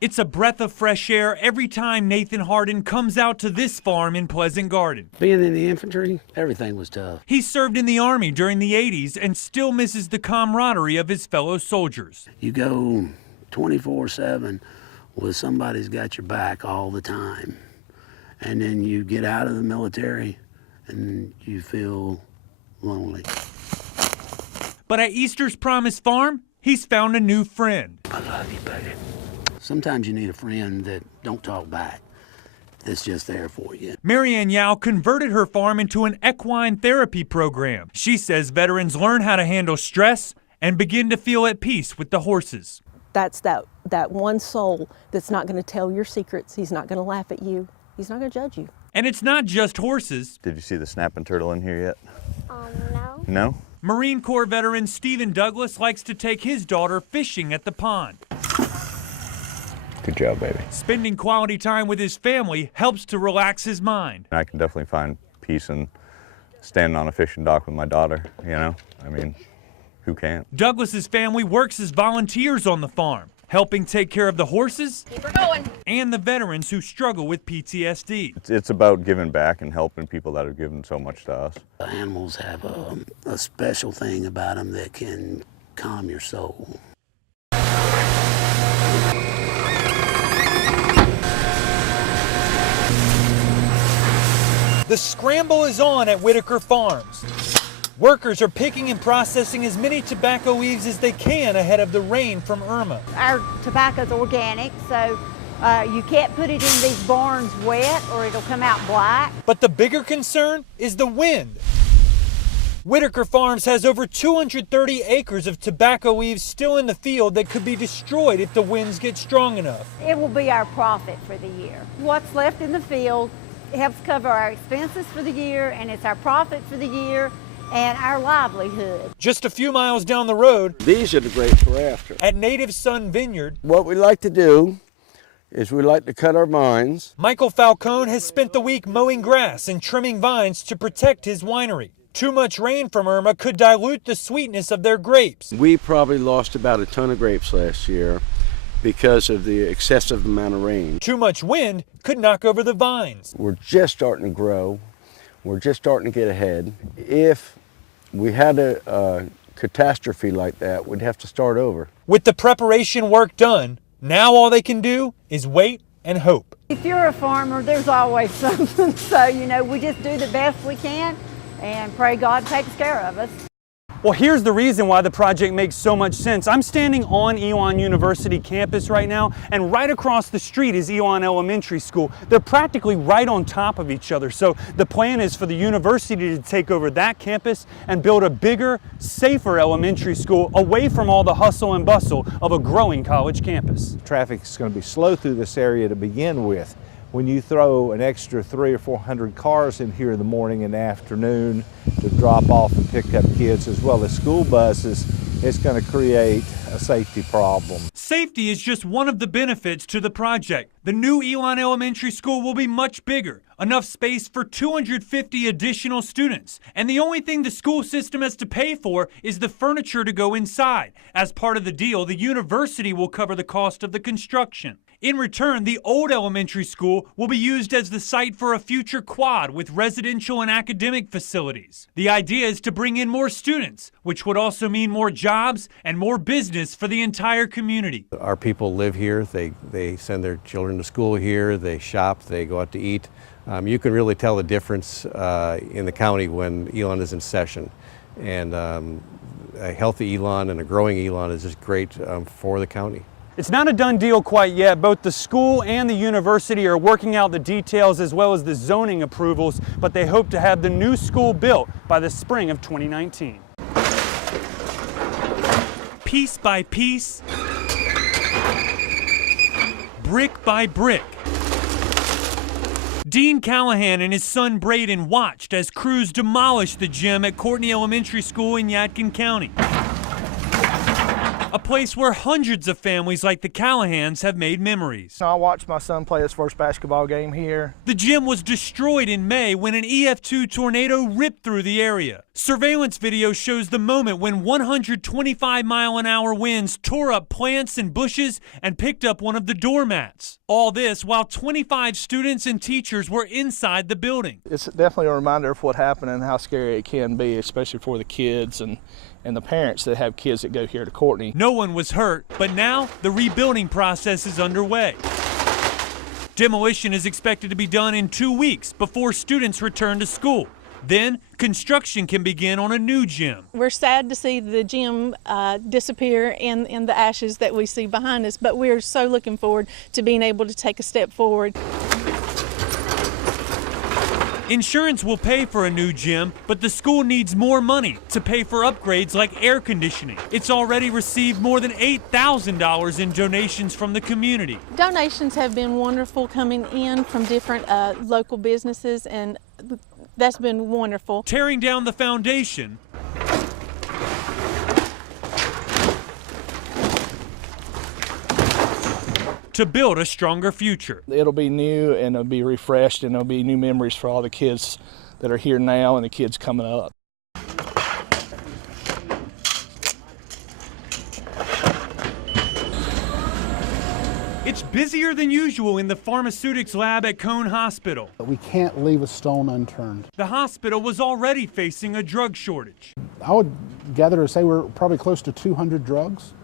It's a breath of fresh air every time Nathan Hardin comes out to this farm in Pleasant Garden. Being in the infantry, everything was tough. He served in the Army during the 80s and still misses the camaraderie of his fellow soldiers. You go 24/7 with somebody's got your back all the time. And then you get out of the military and you feel lonely. But at Easter's Promise Farm, he's found a new friend. I love you, baby. Sometimes you need a friend that don't talk back, that's just there for you. Marianne Yao converted her farm into an equine therapy program. She says veterans learn how to handle stress and begin to feel at peace with the horses. That's that one soul that's not going to tell your secrets. He's not going to laugh at you. He's not going to judge you. And it's not just horses. Did you see the snapping turtle in here yet? No. No? Marine Corps veteran Stephen Douglas likes to take his daughter fishing at the pond. Good job, baby. Spending quality time with his family helps to relax his mind. I can definitely find peace in standing on a fishing dock with my daughter, you know? I mean, who can't? Douglas's family works as volunteers on the farm, helping take care of the horses and the veterans who struggle with PTSD. It's about giving back and helping people that have given so much to us. Animals have a special thing about them that can calm your soul. The scramble is on at Whitaker Farms. Workers are picking and processing as many tobacco leaves as they can ahead of the rain from Irma. Our tobacco's organic, so you can't put it in these barns wet or it'll come out black. But the bigger concern is the wind. Whitaker Farms has over 230 acres of tobacco leaves still in the field that could be destroyed if the winds get strong enough. It will be our profit for the year. What's left in the field helps cover our expenses for the year, and it's our profit for the year and our livelihood. Just a few miles down the road, these are the grapes we're after. At Native Sun Vineyard, what we like to do is we like to cut our vines. Michael Falcone has spent the week mowing grass and trimming vines to protect his winery. Too much rain from Irma could dilute the sweetness of their grapes. We probably lost about a ton of grapes last year because of the excessive amount of rain. Too much wind could knock over the vines. We're just starting to grow. We're just starting to get ahead. If we had a catastrophe like that, we'd have to start over. With the preparation work done, now all they can do is wait and hope. If you're a farmer, there's always something. So, we just do the best we can and pray God takes care of us. Well, here's the reason why the project makes so much sense. I'm standing on Elon University campus right now, and right across the street is Elon Elementary School. They're practically right on top of each other. So the plan is for the university to take over that campus and build a bigger, safer elementary school away from all the hustle and bustle of a growing college campus. Traffic is going to be slow through this area to begin with. When you throw an extra 300 or 400 cars in here in the morning and afternoon to drop off and pick up kids as well as school buses, it's going to create a safety problem. Safety is just one of the benefits to the project. The new Elon Elementary School will be much bigger, enough space for 250 additional students. And the only thing the school system has to pay for is the furniture to go inside. As part of the deal, the university will cover the cost of the construction. In return, the old elementary school will be used as the site for a future quad with residential and academic facilities. The idea is to bring in more students, which would also mean more jobs and more business for the entire community. Our people live here. They send their children to school here. They shop. They go out to eat. You can really tell the difference in the county when Elon is in session. And a healthy Elon and a growing Elon is just great for the county. It's not a done deal quite yet. Both the school and the university are working out the details as well as the zoning approvals, but they hope to have the new school built by the spring of 2019. Piece by piece, brick by brick, Dean Callahan and his son Braden watched as crews demolished the gym at Courtney Elementary School in Yadkin County. A place where hundreds of families like the Callahans have made memories. I watched my son play his first basketball game here. The gym was destroyed in May when an EF2 tornado ripped through the area. Surveillance video shows the moment when 125-mile-an-hour winds tore up plants and bushes and picked up one of the doormats. All this while 25 students and teachers were inside the building. It's definitely a reminder of what happened and how scary it can be, especially for the kids and the parents that have kids that go here to Courtney. No one was hurt, but now the rebuilding process is underway. Demolition is expected to be done in 2 weeks before students return to school. Then, construction can begin on a new gym. We're sad to see the gym disappear in the ashes that we see behind us, but we're so looking forward to being able to take a step forward. Insurance will pay for a new gym, but the school needs more money to pay for upgrades like air conditioning. It's already received more than $8,000 in donations from the community. Donations have been wonderful coming in from different local businesses, and that's been wonderful. Tearing down the foundation to build a stronger future. It'll be new and it'll be refreshed and it'll be new memories for all the kids that are here now and the kids coming up. It's busier than usual in the pharmaceutics lab at Cone Hospital. We can't leave a stone unturned. The hospital was already facing a drug shortage. I would gather to say we're probably close to 200 drugs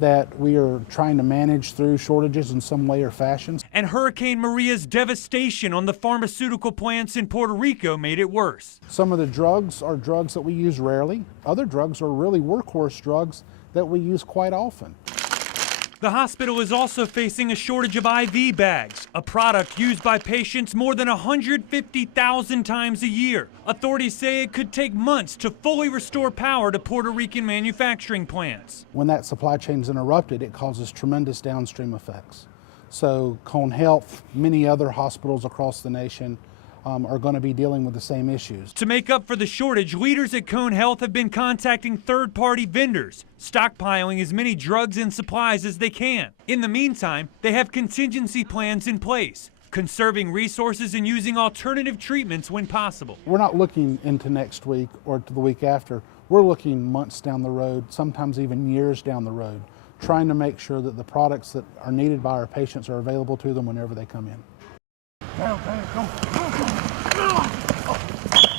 that we are trying to manage through shortages in some way or fashion. And Hurricane Maria's devastation on the pharmaceutical plants in Puerto Rico made it worse. Some of the drugs are drugs that we use rarely. Other drugs are really workhorse drugs that we use quite often. The hospital is also facing a shortage of IV bags, a product used by patients more than 150,000 times a year. Authorities say it could take months to fully restore power to Puerto Rican manufacturing plants. When that supply chain is interrupted, it causes tremendous downstream effects. So Cone Health, many other hospitals across the nation are going to be dealing with the same issues. To make up for the shortage, leaders at Cone Health have been contacting third-party vendors, stockpiling as many drugs and supplies as they can. In the meantime, they have contingency plans in place, conserving resources and using alternative treatments when possible. We're not looking into next week or to the week after. We're looking months down the road, sometimes even years down the road, trying to make sure that the products that are needed by our patients are available to them whenever they come in.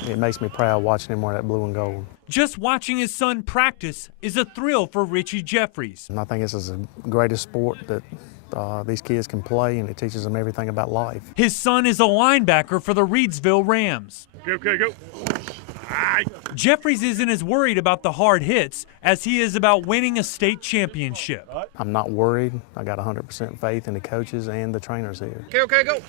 It makes me proud watching him wear that blue and gold. Just watching his son practice is a thrill for Richie Jeffries. And I think this is the greatest sport that these kids can play, and it teaches them everything about life. His son is a linebacker for the Reedsville Rams. Go. Jeffries isn't as worried about the hard hits as he is about winning a state championship. I'm not worried. I got 100% faith in the coaches and the trainers here. Okay, go.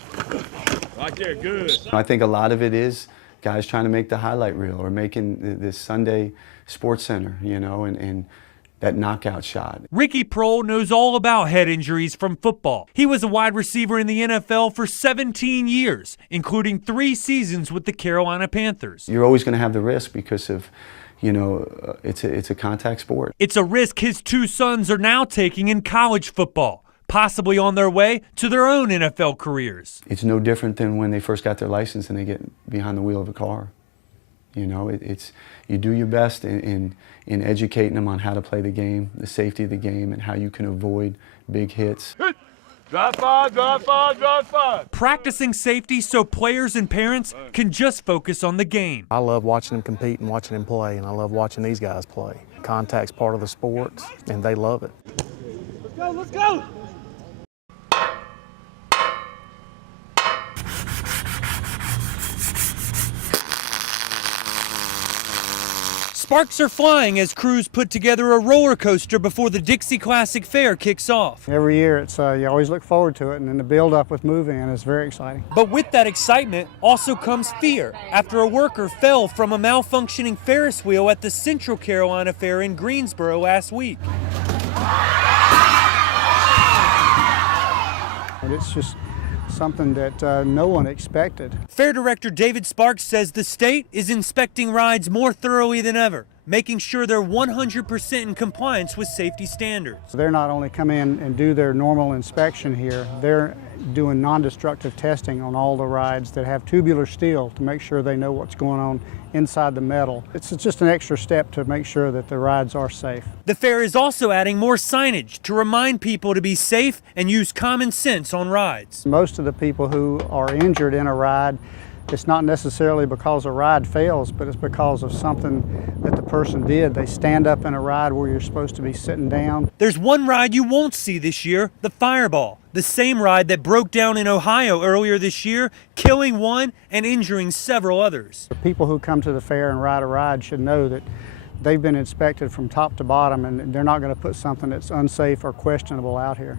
Right there, good. I think a lot of it is guys trying to make the highlight reel or making this Sunday Sports Center, you know, and that knockout shot. Ricky Prohl knows all about head injuries from football. He was a wide receiver in the NFL for 17 years, including 3 seasons with the Carolina Panthers. You're always going to have the risk because of, you know, it's a contact sport. It's a risk his 2 sons are now taking in college football, possibly on their way to their own NFL careers. It's no different than when they first got their license and they get behind the wheel of a car. You know, you do your best in educating them on how to play the game, the safety of the game, and how you can avoid big hits. Drive five. Practicing safety so players and parents can just focus on the game. I love watching them compete and watching them play, and I love watching these guys play. Contact's part of the sport, and they love it. Let's go. Sparks are flying as crews put together a roller coaster before the Dixie Classic Fair kicks off. Every year, it's you always look forward to it, and then the build-up with moving in is very exciting. But with that excitement also comes fear after a worker fell from a malfunctioning Ferris wheel at the Central Carolina Fair in Greensboro last week. And it's just something that no one expected. Fair Director David Sparks says the state is inspecting rides more thoroughly than ever, making sure they're 100% in compliance with safety standards. They're not only come in and do their normal inspection here, they're doing non-destructive testing on all the rides that have tubular steel to make sure they know what's going on inside the metal. It's just an extra step to make sure that the rides are safe. The fair is also adding more signage to remind people to be safe and use common sense on rides. Most of the people who are injured in a ride, it's not necessarily because a ride fails, but it's because of something that the person did. They stand up in a ride where you're supposed to be sitting down. There's one ride you won't see this year, the Fireball, the same ride that broke down in Ohio earlier this year, killing one and injuring several others. The people who come to the fair and ride a ride should know that they've been inspected from top to bottom, and they're not going to put something that's unsafe or questionable out here.